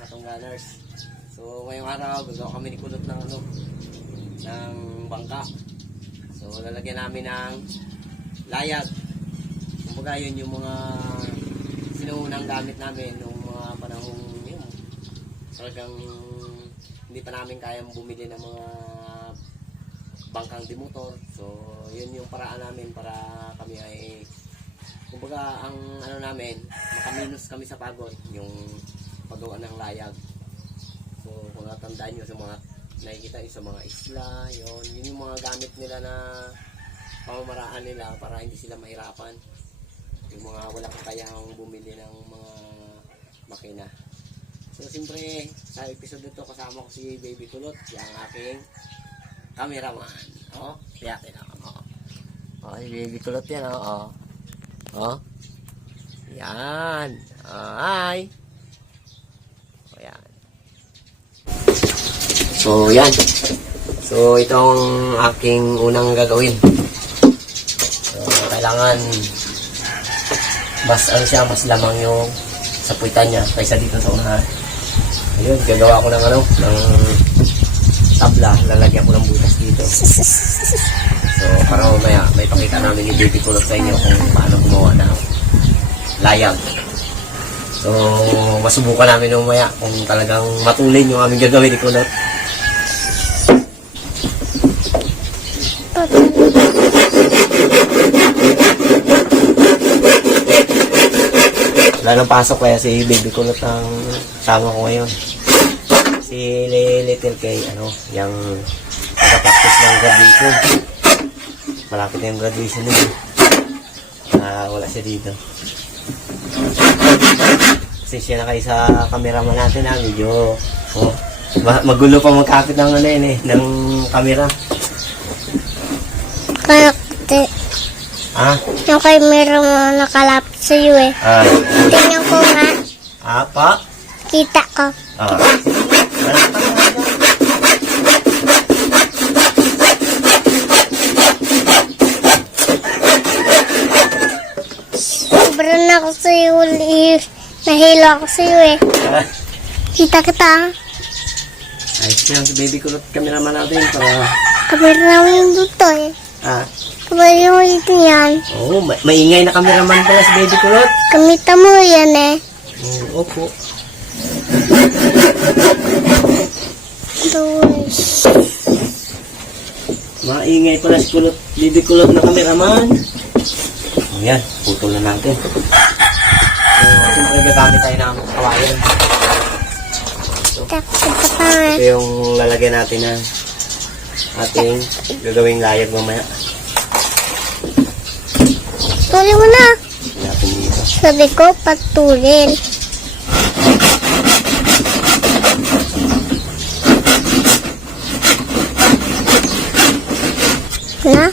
katungganers. So ngayong araw gagawa kami ni Kulot ng ng bangka. So lalagyan namin ng layag. Kumbaga yun yung mga sinuunang gamit namin nung mga panahong yun. Talagang hindi pa namin kayang bumili ng mga bangkang dimotor. So yun yung paraan namin para kami ay kumbaga ang ano namin, makaminos kami sa pagod, yung paggawa ng layag. So kung natandaan nyo sa mga nakikita nyo sa mga isla, yun yung mga gamit nila na pamamaraan nila para hindi sila mahirapan. Yung mga walang kayang bumili ng mga makina. So siyempre sa episode ito kasama ko si Baby Kulot, yung aking cameraman. Tiyakin ako. Si Baby Kulot yan. Yan. Hi. Yan. So yan. So itong aking unang gagawin. So kailangan mas mas lamang yung sapuitan niya kaysa dito sa unahan. Ayun, gagawa ko ng ng tabla, lalagyan ko ng butas dito. So para mamaya may pakita namin ni Baby Kulot sa inyo kung paano gumawa ng layag. So masubukan namin mamaya kung talagang matulin yung aming gagawin ni Kulot. Wala nang pasok kaya si Baby Kulot ang sama ko ngayon. Si Little K, yung nagpa-practice ng graduation. Malapit na yung graduation nila. Wala siya dito. Kasi siya na kayo sa cameraman natin medyo magulo pa magkapit ng ng camera. Yung camera mo nakalapit sa iyo tingnan ko nga. Apa? Kita ko. Sobrang na ako sa iyo. Nahilo ako sa iyo Kita kita. Ayos yan si Baby Kulot, cameraman natin para... Camera namin dito Kamera mo ito yan. Maingay na cameraman pala si Baby Kulot. Kamita mo yan Opo. Maingay pala si Kulot, Baby Kulot na cameraman. Yan, putol na natin. So, siyempre gagamit tayo ng kawayan. Ito yung lalagyan natin na ating gagawing layag mamaya. Tulin mo na. Natin dito. Sabi ko, patulin. Na?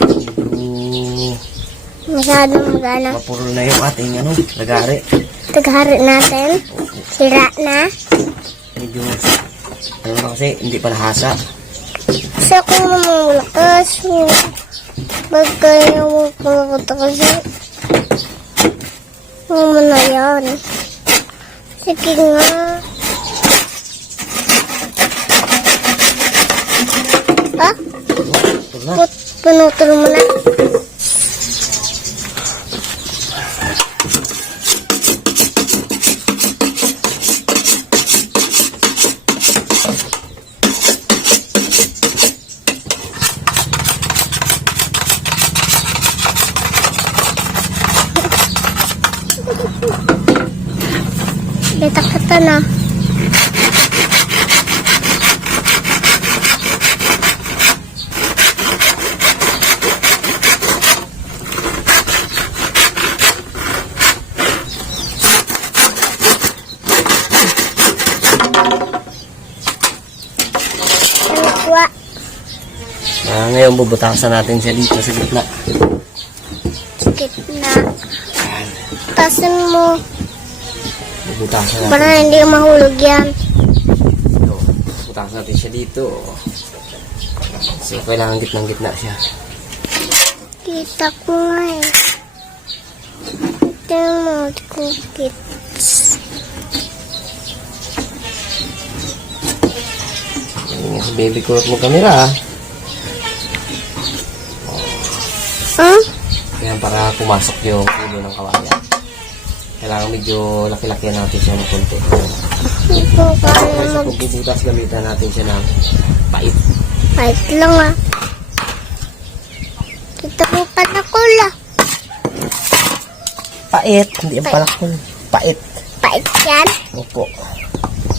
Masyadong magana. Mapuro na yung ating lagari. Lagari natin. Sira na. Medyo kasi hindi pa nahasa. Kasi ako mamulakas. Ba't kaya mo pagkakata kasi? Mo na yan. Sige nga. Pinutol mo na. Kita-kita na. Ngayon bubutasan natin siya dito sa gitna. Sa gitna. Tasin mo. Bubutasan natin. Para hindi mahulog yan. Bubutasan natin siya dito. So kailangan gitnang-gitna siya. Kita ko nga Tingnan mo, kukits. Baby kulot mo kamera, ah. Hmm? Yan, para pumasok yung ulo ng kawayan. Kailangan medyo laki-laki natin siya ng konti. Hindi ko kaya Kasi kung bubutas, gamitan natin siya ng pait. Pahit lang ah. Kita mo pa na kula. Pait, hindi ang palakol. Pait. Pahit yan. Opo.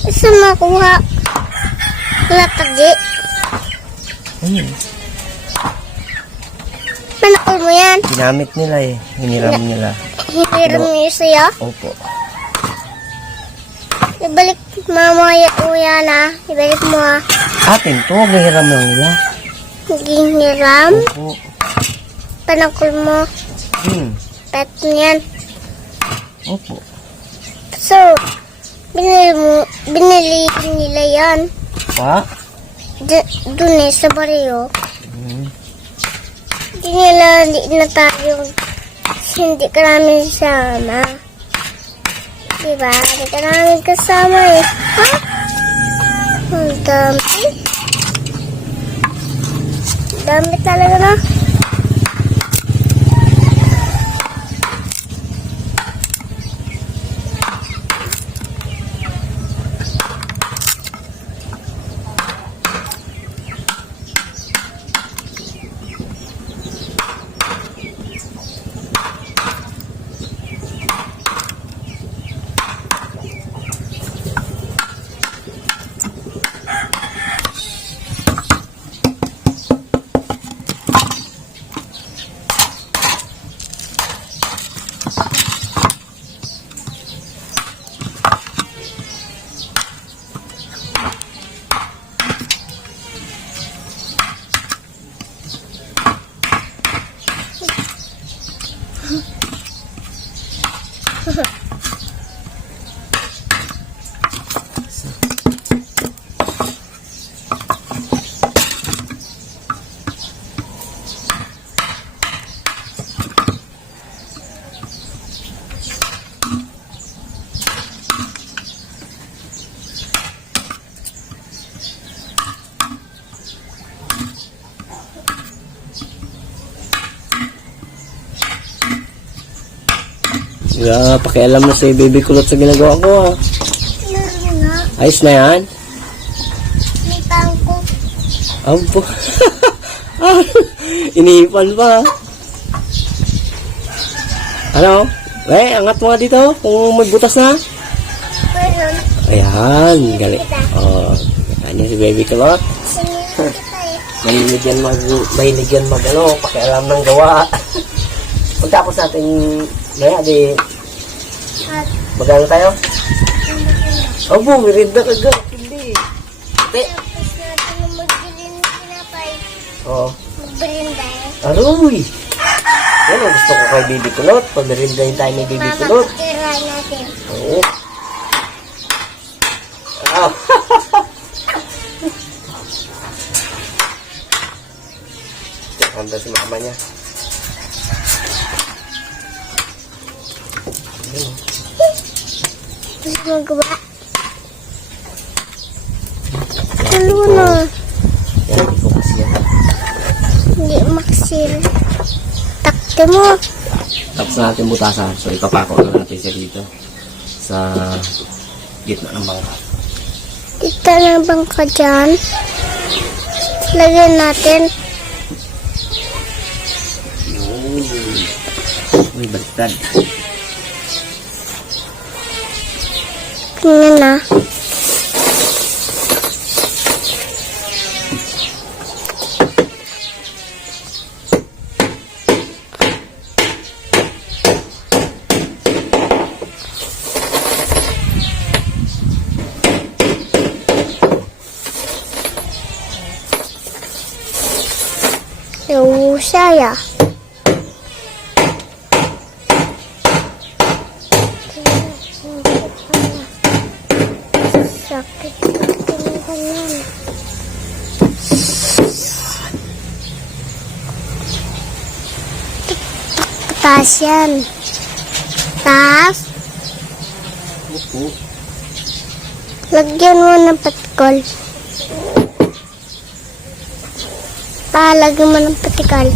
Isa makuha. Wala tagi. Manakul mo yan. Ginamit nila eh. Hiniram nila. Hiniram niyo sa'yo. Opo. Ibalik mamaya uya na. Ibalik mo ah. Atin to, hiram lang nila. Naging hiram. Opo. Panakul mo. Pet niyan. Opo. So, binili nila yan. Pa? Doon eh, sa baryo. Hmm. Hindi na tayo, hindi ka namin sama. Diba? Hindi ka namin kasama eh. Ha? Ang dami. Ang dami talaga na. Yeah, pakialam na si baby kulot sa ginagawa ko, ah. Meron nga. Ayos na yan? May tangko. Abo. Inihipan pa. Ano? Angat mo nga dito kung may butas na. Meron. Ayan, galing. Oh, ano si baby kulot? Sinilin kita eh. Mahilig yan mag ano, pakialam ng gawa. Pagtapos natin, maya di, At magano tayo? Abo, mirinda ka ga. Hindi. Te. tapos natin na magbilin ng pinapay. Oo. Magbirinda eh. Aroy! Yan ang gusto ko kay baby kulot. Pag-mirindahin tayo ni baby Mama, kulot. tirahin natin. Oo. Ah. Handa si mama niya. Gusto mo gawa? Ano na? Yan, i-focus yan. Hindi maksil. Takte mo. Tapos na natin butasan. So, ipapako na natin siya dito. Sa gitna ng bangka. Kita na bang ka dyan? Lagyan natin. Uy, baliktad. Tingnan na. Saya. Sakit. Tingnan. Taas yan. Taas. Upo. Lagyan mo ng patkol. Palagyan mo ng patikal.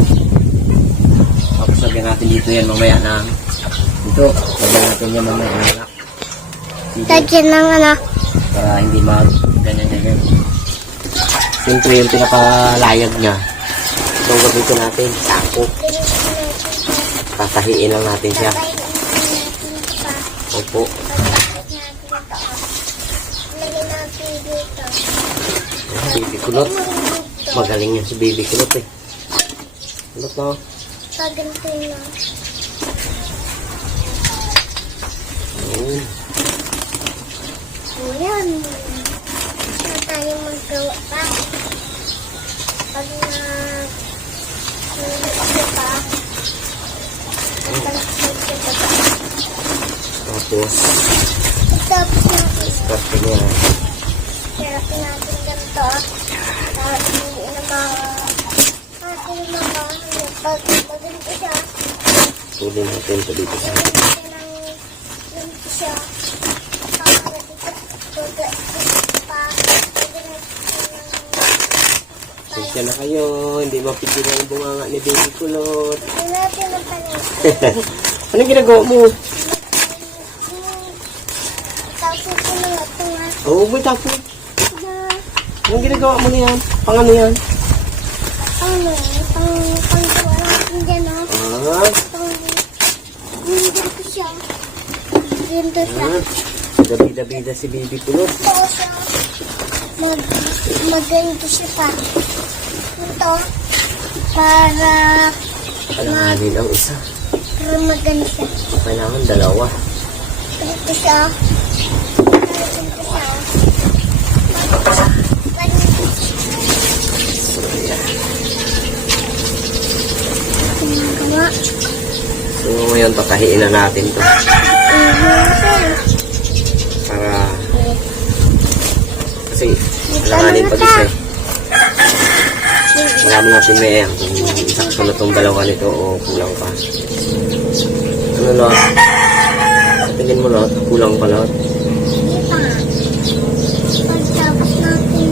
Tapos lagyan natin dito yan mamaya na. Dito, lagyan natin yan mamaya na. Dito, Lagyan ng ano. para hindi ganyan. Siyempre yung pinakalayag niya. Itong gamitin natin, sako. Tatahiin lang natin siya. Opo. Baby kulot. Magaling yan si baby kulot eh. Kulot no? Paganto na. Ayun. Ayan. Saan tayo magawa pa? Pag nalito pa. Tapos, Tapos natin. start ko niya. Sarap natin ganito. Tapos hindi na pag maganto siya. Tulin natin ito dito sa Ganito siya. Pasensya na kayo, hindi mapigilan ang bunganga ni baby kulot. natin ang panin. Anong ginagawa mo? Tapos ko na ito nga. Oo, may tapo. Na, Anong ginagawa mo niyan? Pang ano yan? pang-gawa natin dyan, no? Ah, Ganito siya. Ganito siya. Gabi-bida si baby kulot. Ito siya. Magganito siya pa. Ito. Para Alanganin ang isa. magganito. Kailangan dalawa. Ganito siya. Ganito siya. Gumagawa. So ngayon tatahiin na natin to. Para kasi alanganin pag isa eh. Alam natin may kung sakto na itong dalawa nito o kulang pa. Ano lot? Sa tingin mo lot? Kulang pa lot? Pagtapos natin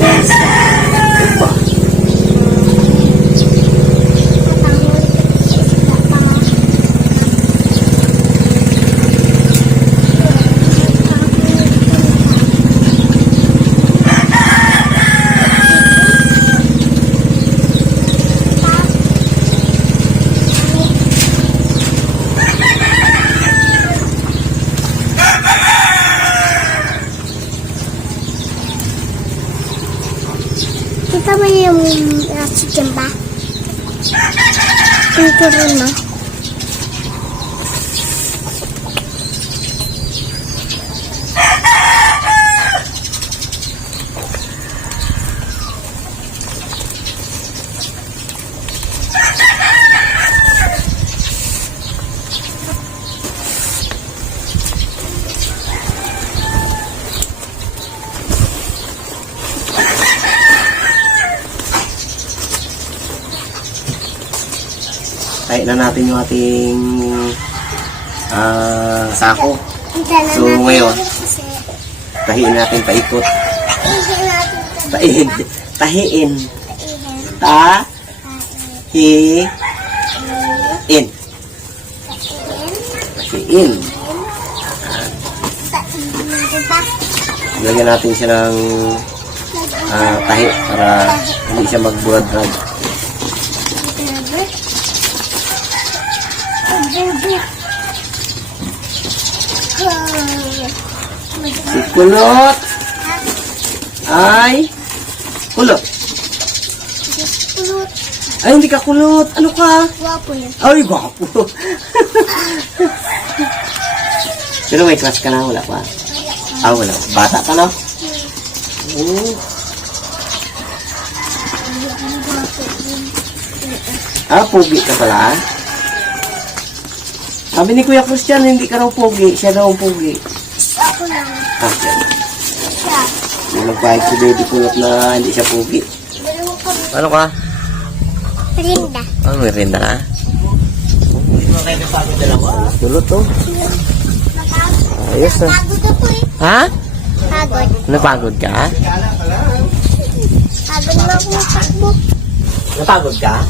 Ano ba? Kita mo yung nasa dyan ba? Tinturin mo. Tahi na natin yung ating sako. So, ngayon, tahiin natin paikot. Tahiin. Tahiin. Tahiin. Tahiin. Lagyan natin siya ng tahi para hindi siya magburad-rad. Si kulot ay kulot. Ay, hindi ka kulot. Ano ka? Guwapo yun. Ay, gwapo. Pero may crush ka na? Wala pa? Ah, wala. Bata ka na? Ah, pogi ka pala? Sabi ni Kuya Christian, hindi ka raw pogi. Siya daw ang pogi. Ako lang. Ah, siya. Siya. May nagpahig si baby kulot na hindi siya pogi. Dalawa kami. Ano ka? Rinda. Ah, may rinda na. Kulot to. Nakapos. Ayos ah. Pagod ako eh. Ha? Pagod. Napagod ka? Pagod na ako magtakbo. Napagod ka?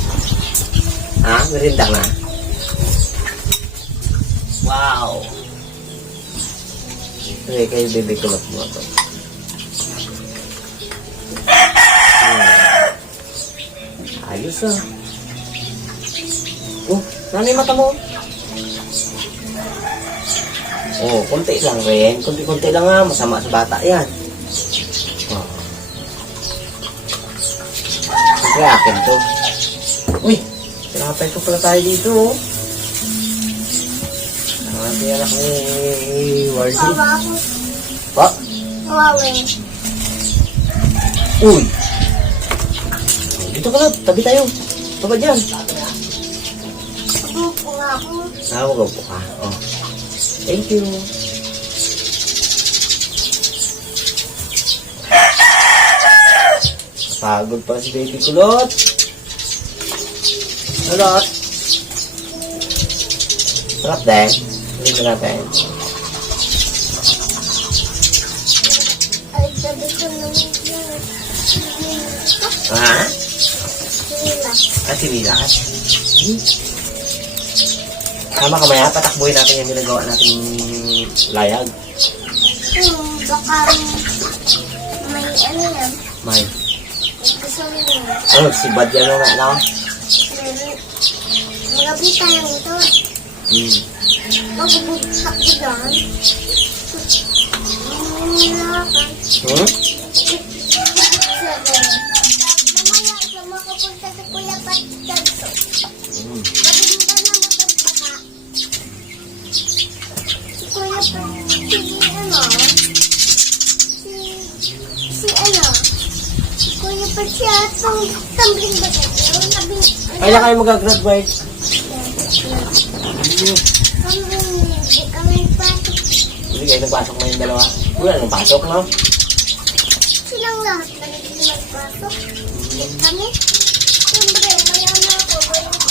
Ha? Merinda na? Wow! Okay, kayo bebe kulot mo ito. Ayos ah. Oh, ano yung mata mo? Oh, konti lang rin. Konti-konti lang nga. Masama sa bata yan. Oh. Siyempre akin to. Uy, tinapay ko pala tayo dito oh. Ang anak ni Wardy. Kawa ako. Pa? Kawawa eh. Uy! Dito ka na, tabi tayo. Baba dyan. Pagod nga ako. Wag po ka. Oh. Thank you. Pagod pa si baby kulot. Kulot. Sarap din. Hindi na natin. Ay, sabi ko naman yun. Ha? Sila. Sinilas? Tama ka maya, patakbuhin natin yung ginagawa nating layag. Baka may ano yan. May. Gusto nila. Ano, si Bad yan na ano? Magabi tayo ito. Magbubugsak ko dyan. Hmm? Mamaya sa makapunta sa Kuya Patid to. Paglinda na matagpaka. Si Kuya Patid, si Kuya Patid atong tumbling ba tayo? Kailan kayo mag-graduate? Hindi kami pasok. Hindi kayo nagpasok na yung dalawa. Wala nang pasok, no? Silang lahat na hindi magpasok. Hindi kami. Siyempre, maya na ako. Bayan ko.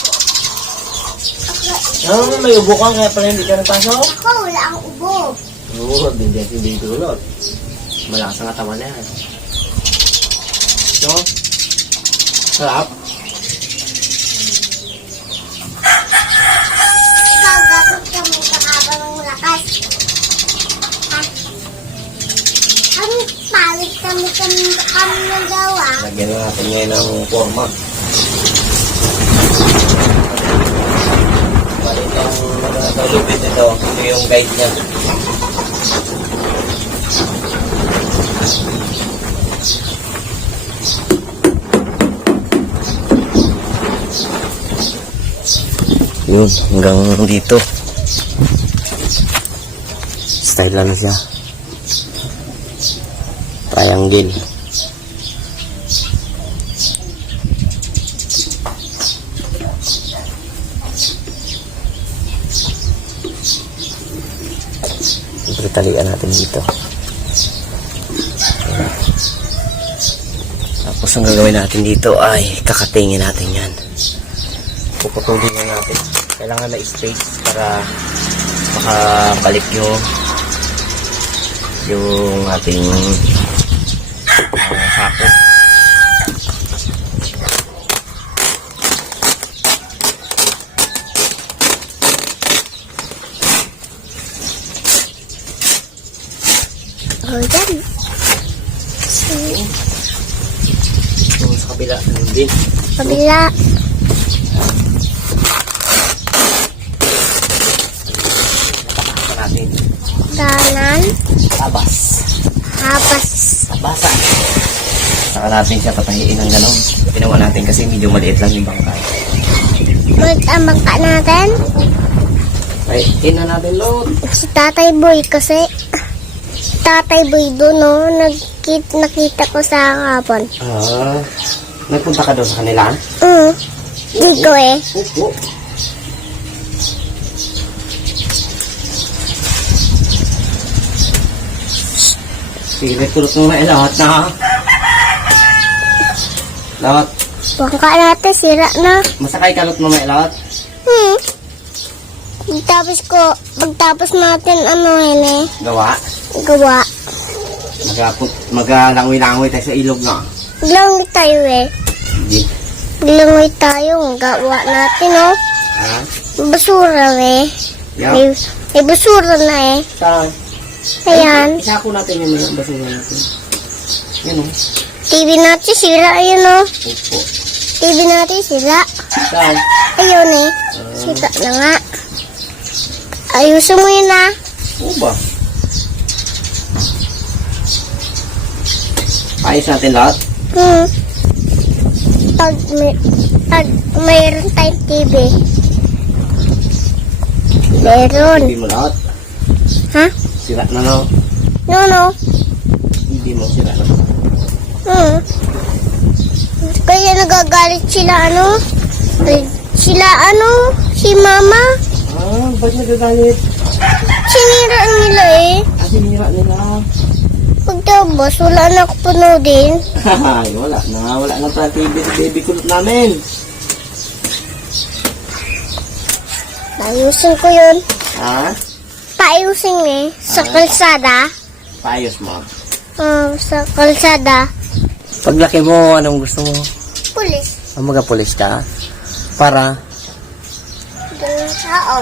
May ubo ka, kaya pala hindi ka nagpasok? Ako, wala akong ubo. Oo, bindihan si baby kulot. Malakas ang katawan na yan. No? Sarap? Ikaw, dapat kami kakaba ng lakas. Ha? Ang palit kami ng gawa. Lagyan na natin ngayon ng forma. Balik ang nagagulupit ito. Ito yung guide niya. Yun, hanggang dito. Style ano siya. Triangle. Siyempre talian natin dito. Tapos ang gagawin natin dito ay kakatingin natin yan. Puputulin na natin. Kailangan na space para makabalik yung ating sako. Oh, yan. So, sa kabila, ganun din. Kabila. Saka natin. Kanan. Tabas. Hapas. Tabasa. Saka natin siya patahiin ng gano'n. Ginawa natin kasi medyo maliit lang yung bangkay. Mag-amang ka natin. Ay, na natin, Lord. Si Tatay Boy kasi. Tatay Boy doon, no? Nakita ko sa hapon. Nagpunta ka doon sa kanila? Di ko eh. Opo. Sige, tulot mo na lahat na. Lahat. Bangka natin, sira na. Masakay ka lot mo may lahat. Pagtapos natin ano yun eh, Gawa. gawa. Maglangoy-langoy tayo sa ilog na. Langoy tayo eh. Hindi. Langoy tayo, gawa natin oh. Ha? Basura eh. Yeah. May basura na eh. Saan? Ayan. Isako natin yung mga basura natin. Yan o. TV natin sira, ayun oh. Opo. TV natin sira. Saan? Ayun eh. Sira na nga. Ayusin mo yun ah. Oo ba? Ayos natin lahat? Pag mayroon tayong TV. Meron. Hindi mo lahat. Ha? Sira na no. No. Hindi mo sira na. Kaya nagagalit sila si mama. Ah, ba't nagagalit? Sinira nila eh. Sinira nila. Pagtabas, wala na ako panoodin. Ay, wala na pa TV sa baby kulot namin. Paayusin ko yun. Ha? Paayusin eh. Sa kalsada. Paayos mo. Sa kalsada. Paglaki mo, anong gusto mo? Pulis. Magapulis ka? Para? Doon yung tao.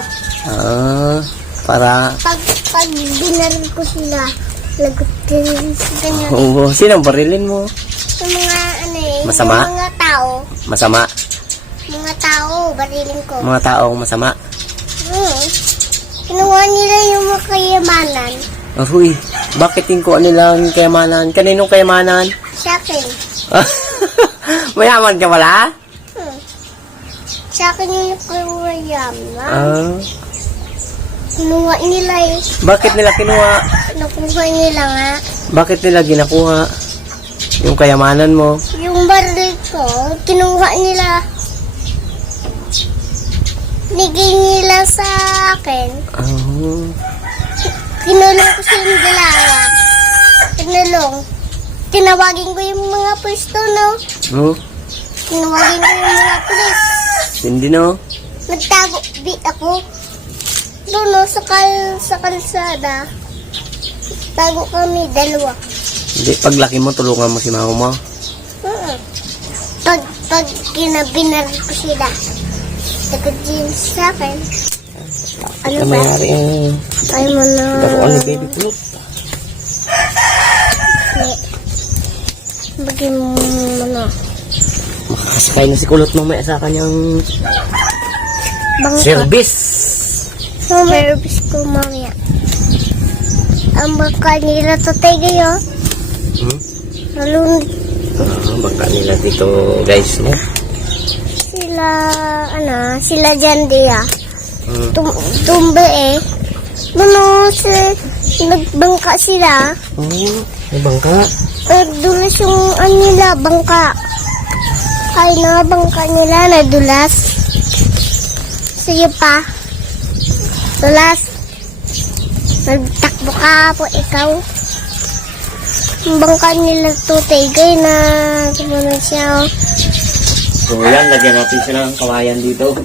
Para? Pag binaril ko sila, lagot din sa ganyan. Oo, sinong barilin mo? Yung mga Masama? Yung mga tao. Masama? Mga tao, barilin ko. Mga taong masama? Kinuha nila yung mga kayamanan. Uy, bakit yung kuha nilang kayamanan? Kaninong kayamanan? Sa akin. Mayaman ka pala? Sa akin yung kayamanan. Kinuha nila eh. Bakit nila kinuha? Nakuha nila nga. Bakit nila ginakuha? Yung kayamanan mo? Yung baril ko, kinuha nila. Nigay nila sa akin. Kinulong ko silang dalawa. Kinulong. Tinawagin ko yung mga pwesto, no? Tinawagin ko yung mga pulis. Hindi no? Nagtago, beat ako. Doon, no, sa kalsada. Tago kami, dalawa. Hindi, paglaki mo, tulungan mo si mama mo. Pag kinabinar ko sila, takot din sa akin. Ano ba? Ay mo na. Daruan ni baby kulot. Bagay mo na. Makakasakay na si kulot mamaya sa kanyang Bangka. service. Service ko mamaya. Ang bangka nila tatay kayo. Nalunod. Bangka nila dito guys, no? Sila dyan diya. Tumbe eh. Nagbangka sila. May bangka. Nadulas yung nila, bangka. Ay, bangka nila, nadulas. Sige pa. Dulas. Nagtakbo ka po ikaw. Yung bangka nila tutigay na gano'n siya. So yan, lagyan natin siya ng kawayan dito.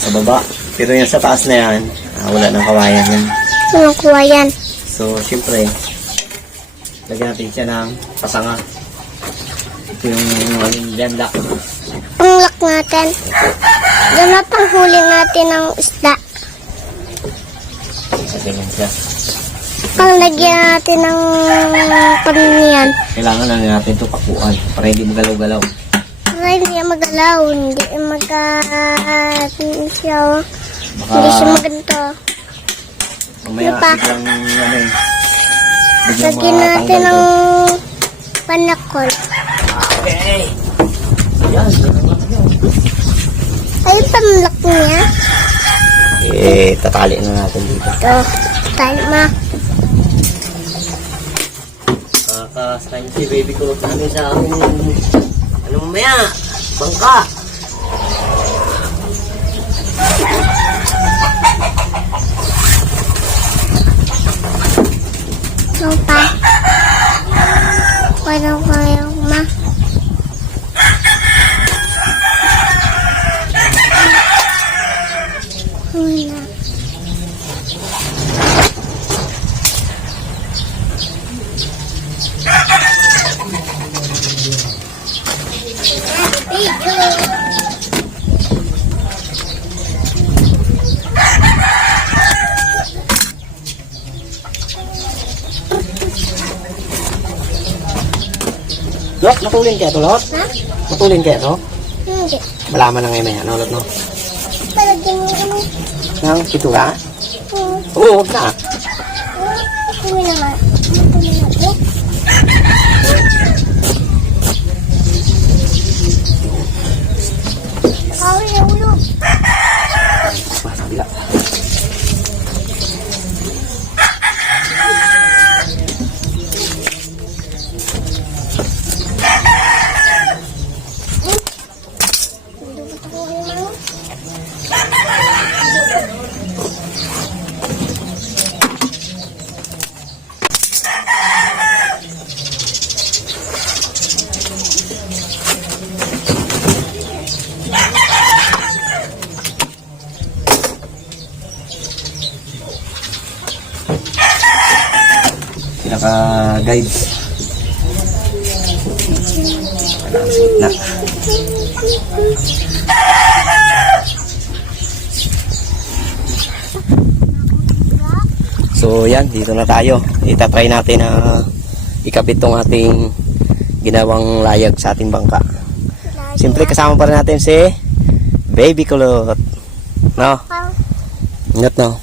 Sa baba. Pero yan sa taas na yan, wala ng kawayan yan. Ano kuha yan? So, syempre, lagyan natin siya ng pasanga. Ito yung dyan lock. Panglak natin. Diyan na panghuli natin ng isda. Ganyan siya. Panglagyan natin ng paniyan. Kailangan na natin ito pakuan para hindi magalaw-galaw. Para hindi magalaw. Hindi siya. Baka Hindi siya maganto. mamaya Ano pa? biglang Lagyan natin ng panakol. Okay. Ayan. Ay, panglak niya. Tatali na natin dito. Ito. Tali ma. Kakasakay si baby ko namin sa amin. Ano mamaya? Bangka. Ano pa? Parang kaya ma. Wala. Lot, matulin kaya to, Lot? Ha? Matulin kaya to? Hindi. Malaman na ngayon na yan, no, Lot, no? Palagyan mo kami. Nang pitura? Oo. Oo, huwag na. Kami naman. Kami naman. Kami na ulo. Mas kabila. Pinaka-guide. Wala sa gitna. So yan, dito na tayo. Itatry natin na ikabit tong ating ginawang layag sa ating bangka. Siyempre kasama pa rin natin si Baby Kulot. No? Ingat, no?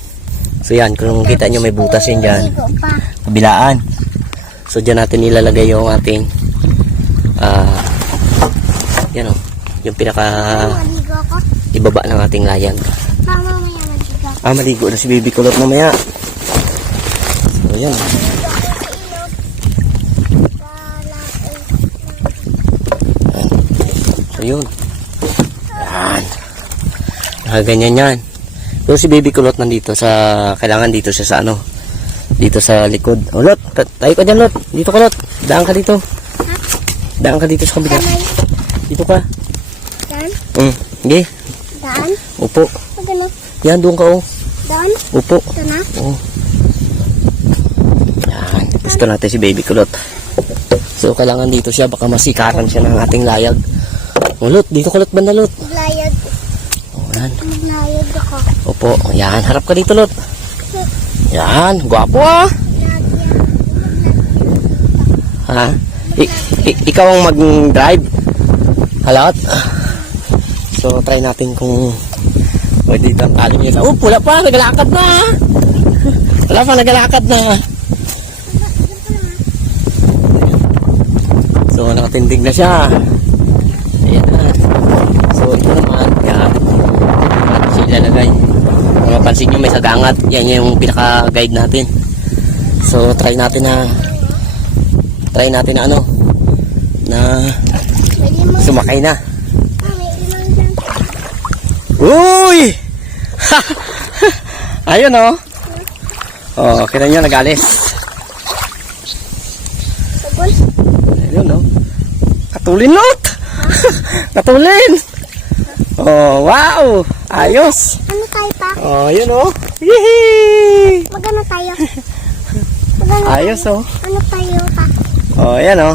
So yan, kung kita nyo may butas yun dyan. Kabilaan. So dyan natin ilalagay yung ating yan, o, yung pinaka Maligo ako. ibaba ng ating layag. Mama, may maligo. Maligo na si Baby Kulot mamaya. So yan. So yun. Yan. Nakaganyan yan. So si Baby Kulot nandito sa, kailangan dito siya sa ano, dito sa likod. O Lot, tayo ka dyan, Lot. Dito ka, Lot. Daan ka dito. Daan ka dito sa kabila. Dito ka. Dan? Sige. Dan? Upo. Magano? Yan, doon ka, oh. Dan? Upo. Ito na? Oo. Yan. Gusto natin si Baby Kulot. So, kailangan dito siya. Baka masikaran siya ng ating layag. O, Lot. Dito ka, Lot. Banda, Lot. Maglayag. O, yan. Maglayag ako. Opo. Yan. Harap ka dito, Lot. Yan. Gwapo, ah. Ha? Ikaw ang mag-drive? Halot? So, try natin kung pwede dito ang talo niya. Oh, wala pa. Nagalakad na. Wala pa. Nagalakad na. So, nakatindig na siya. Ayan na. So, ito naman. Yan. Ito siya ilalagay. Kung mapansin nyo, may sagangat. Yan yung pinaka-guide natin. So, try natin na ano na Pwede mo. sumakay na. May ilang dyan. Uy! Ayun, oh. Oh, kita nyo, nag-alis. Sabon. Ayun, oh. Katulin, Lot! Katulin! Oh, wow! Ayos! Ano tayo pa? Oh, yun, oh. Yehey! Magano tayo? Magano Ayos, oh. Ano tayo pa? Oh, yan, oh.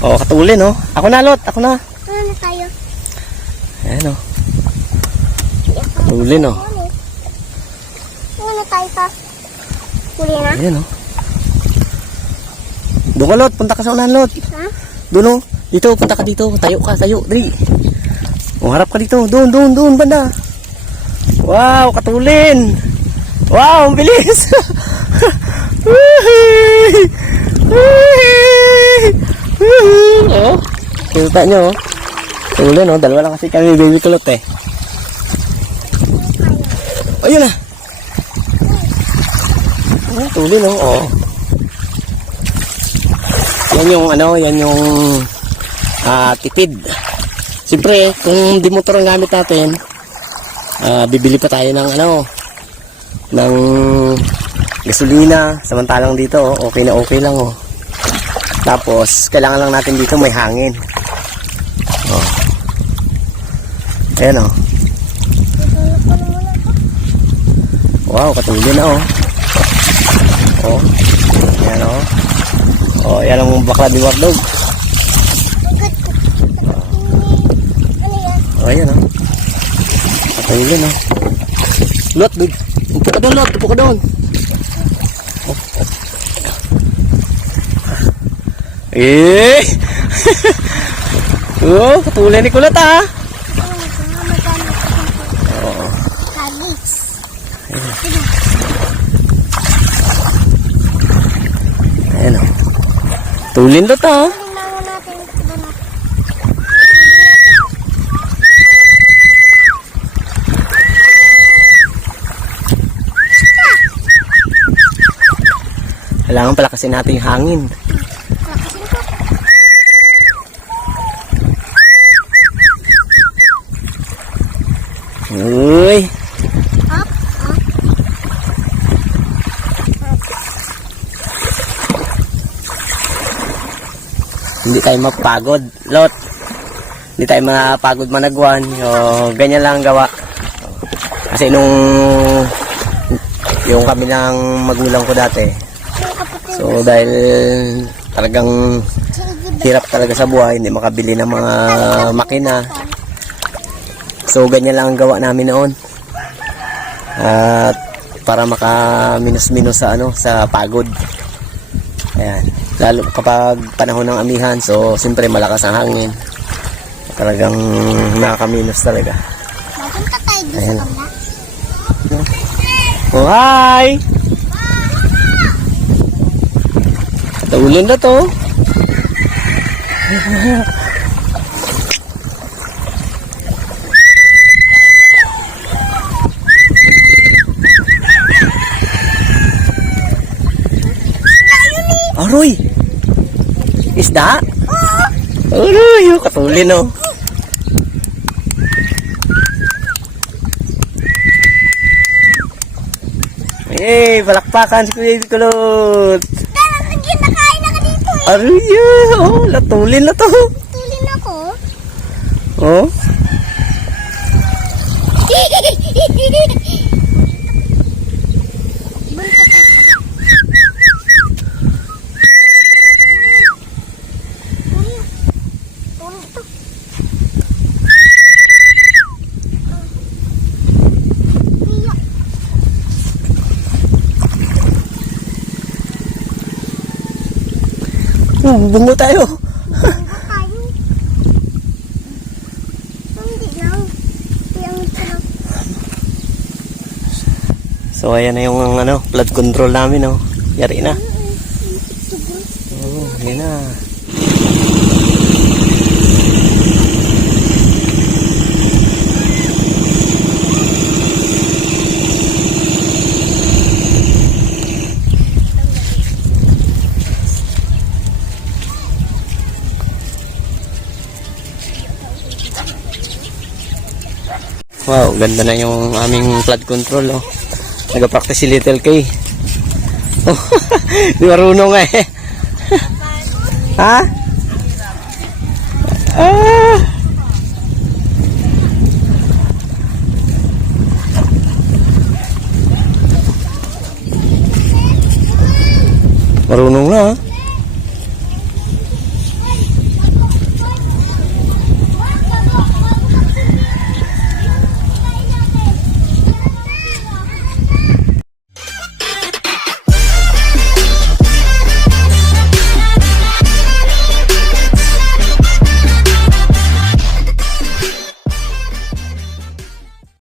Oh, katulin, oh. Ako na, Lot. Ako na. Ano tayo? Ayan, oh. Katulin, oh. Ano tayo pa? Huli na? Ayan, oh. Doon ka, Lot. Punta ka sa unahan, Lot. Ha? Doon, oh. Dito, punta ka dito. Tayo ka, tayo. Dali. Oh, harap ka dito. Doon, banda. Wow, katulin. Wow, ang bilis. Oh, kita nyo, oh. Tulin, oh. Dalawa lang kasi kami Baby Kulot, eh. Ayun na. Oh, tulin, oh. Oh. Yan yung, yan yung tipid. Siyempre, kung di motor ang gamit natin, bibili pa tayo ng ng gasolina. Samantalang dito, oh, okay na okay lang, oh. Tapos, kailangan lang natin dito may hangin. Oh. Ayan, oh. Wow, katulin na, oh. Oh. Ayan, oh. Oh, yan ang bakla di wardog. Oh, ayan, oh. Katulin, oh. Lot, upo ka doon, Lot. Upo ka doon. Oh, oh. Eh! Oh, katulad ni Kulot ah. Oo. Kalis. Ayan o. Tulin Lot ah. Tingnan natin ito na. Kailangan palakasin natin yung hangin. Uy! Up, up. Hindi tayo mapagod, Lot. Hindi tayo mapagod managwan. So, ganyan lang ang gawa. Kasi nung yung kami ng magulang ko dati. So, dahil talagang hirap talaga sa buhay, hindi makabili ng mga makina. So, ganyan lang ang gawa namin noon. At para maka-minus-minus sa sa pagod. Ayan. Lalo kapag panahon ng amihan, so siyempre malakas ang hangin. Talagang nakaka-minus talaga. Mapunta tayo dito Ayan. na. Oh, hi! Taulin na to. Aroy! Isda? Aroy! Oh, katulin oh. Hey, palakpakan si Kuya Kulot. Nakain na ka dito eh. Aroy! Oh, latulin na to. Tulin ako. Oh. Bunta tayo sa Tulin ito. Iyak. Bungo tayo. Tayo. Hindi lang. Yang ito lang. So ayan na yung flood control namin oh. Yari na. Oh, ayan na. Wow, ganda na yung aming flood control oh. Nag-practice si Little K. Oh, di marunong eh. Ha? Ah!